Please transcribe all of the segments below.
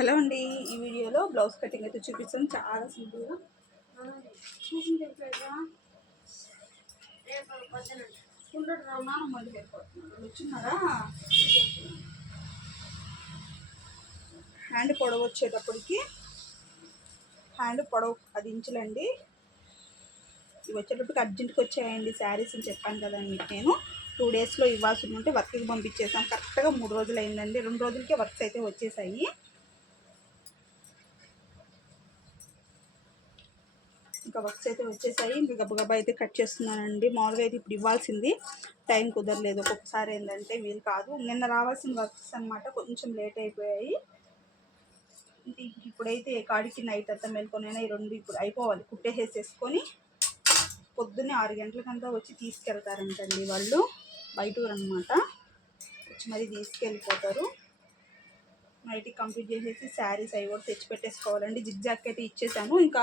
Hello అండి, ఈ వీడియోలో బ్లౌజ్ కటింగ్ అయితే చూపిస్తాను. చాలా సింపుల్గా వచ్చిన్నారా. హ్యాండ్ పొడవు వచ్చేటప్పటికి హ్యాండ్ పొడవు 10 ఇంచులండి. ఇవి వచ్చేటప్పటికి అర్జెంట్గా వచ్చాయండి శారీస్ అని చెప్పాను కదండి. నేను 2 డేస్లో ఇవ్వాల్సి ఉంటే వర్క్కి పంపించేసాను. కరెక్ట్గా 3 రోజులు అయిందండి. 2 రోజులకే వర్క్స్ అయితే వచ్చేసాయి. ఇంకా వర్క్స్ అయితే వచ్చేసాయి. ఇంకా గబగబా అయితే కట్ చేస్తున్నానండి. మామూలుగా అయితే ఇప్పుడు ఇవ్వాల్సింది, టైం కుదరలేదు. ఒక్కొక్కసారి ఏంటంటే వీలు కాదు. నిన్న రావాల్సిన వర్క్స్ అనమాట, కొంచెం లేట్ అయిపోయాయి. ఇప్పుడైతే కాడికి నైట్ అంతా మేల్కొనైనా ఈ 2 ఇప్పుడు అయిపోవాలి. కుట్టేసేసుకొని పొద్దున్నే 6 గంటలకంతా వచ్చి తీసుకెళ్తారంటండి వాళ్ళు. బయటూరు అనమాట, వచ్చి మరీ తీసుకెళ్ళిపోతారు. నైట్కి కంప్లీట్ చేసేసి శారీస్ అవి కూడా తెచ్చి పెట్టేసుకోవాలండి. జిగ్జాక్ అయితే ఇచ్చేసాను. ఇంకా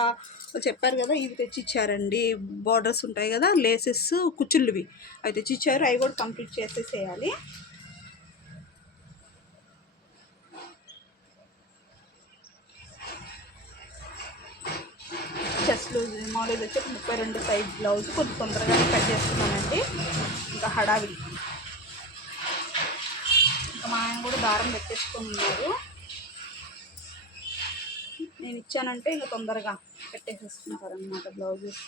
చెప్పారు కదా, ఇవి తెచ్చి ఇచ్చారండి. బార్డర్స్ ఉంటాయి కదా, లేసెస్ కుచ్చుళ్ళువి అవి తెచ్చి ఇచ్చారు. అవి కూడా కంప్లీట్ చేసేసేయాలి. చెస్ట్ లూజ్ మామూలుగా వచ్చి 32 సైజ్ బ్లౌజ్ కొంచెం తొందరగా కట్ చేస్తున్నానండి. ఇంకా హడావిడి. ఇంకా మా ఆయన కూడా దారం పెట్టేసుకొని ఉన్నారు. నేను ఇచ్చానంటే ఇంకా తొందరగా పెట్టేసేసుకుంటారనమాట బ్లౌజెస్.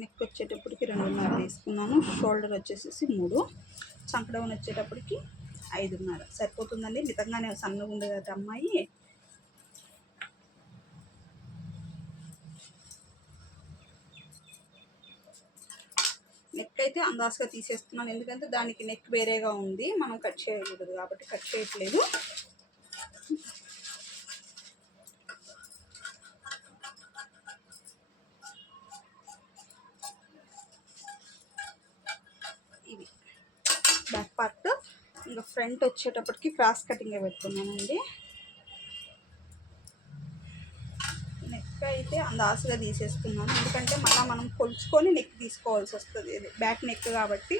నెక్ వచ్చేటప్పటికి 2.5 తీసుకున్నాను. షోల్డర్ వచ్చేసేసి 3, చంకడౌన్ వచ్చేటప్పటికి 5.5 సరిపోతుందండి. మితంగానే సన్నగా ఉండేది కదా అమ్మాయి. నెక్ అయితే అందాజుగా తీసేస్తున్నాను, ఎందుకంటే దానికి నెక్ వేరేగా ఉంది, మనం కట్ చేయకూడదు కాబట్టి కట్ చేయట్లేదు. ఇది బ్యాక్ పార్ట్. ఇంకా ఫ్రంట్ వచ్చేటప్పటికి క్రాస్ కటింగ్ పెట్టుకున్నానండి. నెక్ అయితే అందాజుగా తీసేసుకున్నాను, ఎందుకంటే మళ్ళీ మనం కొలుచుకొని నెక్ తీసుకోవాల్సి వస్తుంది. ఇది బ్యాక్ నెక్ కాబట్టి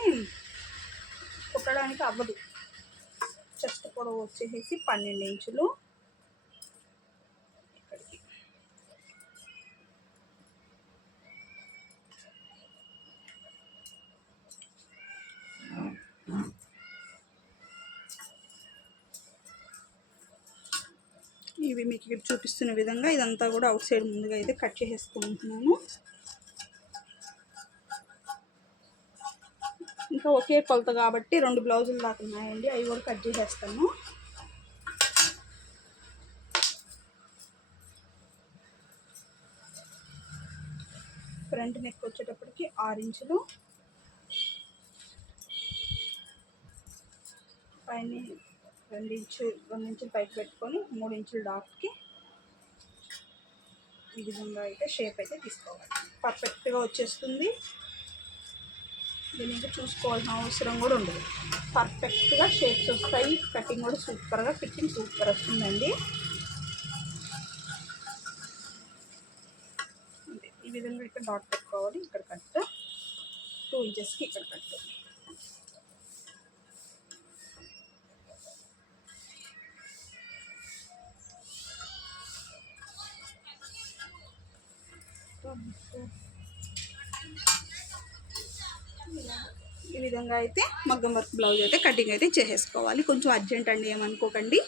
కుట్టడానికి అవ్వదు. చెస్ట్ పొడవు వచ్చేసి 12 ఇంచులు. ఇక్కడికి ఇవి మీకు ఇక్కడ చూపిస్తున్న విధంగా ఇదంతా కూడా అవుట్ సైడ్ ముందుగా అయితే కట్ చేసేసుకుంటున్నాను. ఇంకా ఒకే కొలత కాబట్టి 2 బ్లౌజులు దాకా ఉన్నాయండి, అవి కూడా కట్ చేసేస్తాను. ఫ్రంట్ నెక్ వచ్చేటప్పటికి 6 ఇంచులు, పైన 2 ఇంచులు పైకి పెట్టుకొని 3 ఇంచులు డాట్కి ఈ విధంగా అయితే షేప్ అయితే తీసుకోవాలి. పర్ఫెక్ట్గా వచ్చేస్తుంది. దీని ఇంకా చూసుకోవాల్సిన అవసరం కూడా ఉండదు. పర్ఫెక్ట్గా షేప్స్ వస్తాయి. కటింగ్ కూడా సూపర్గా, ఫిట్టింగ్ సూపర్ వస్తుందండి. ఈ విధంగా ఇక్కడ డాట్ పెట్టుకోవాలి. ఇక్కడ కట్ 2 ఇంచెస్కి ఇక్కడ కట్. ఈ విధంగా అయితే మగ్గం వర్క్ బ్లౌజ్ అయితే కటింగ్ అయితే చేసేసుకోవాలి. కొంచెం అర్జెంట్ అండి, ఏమనుకోకండి.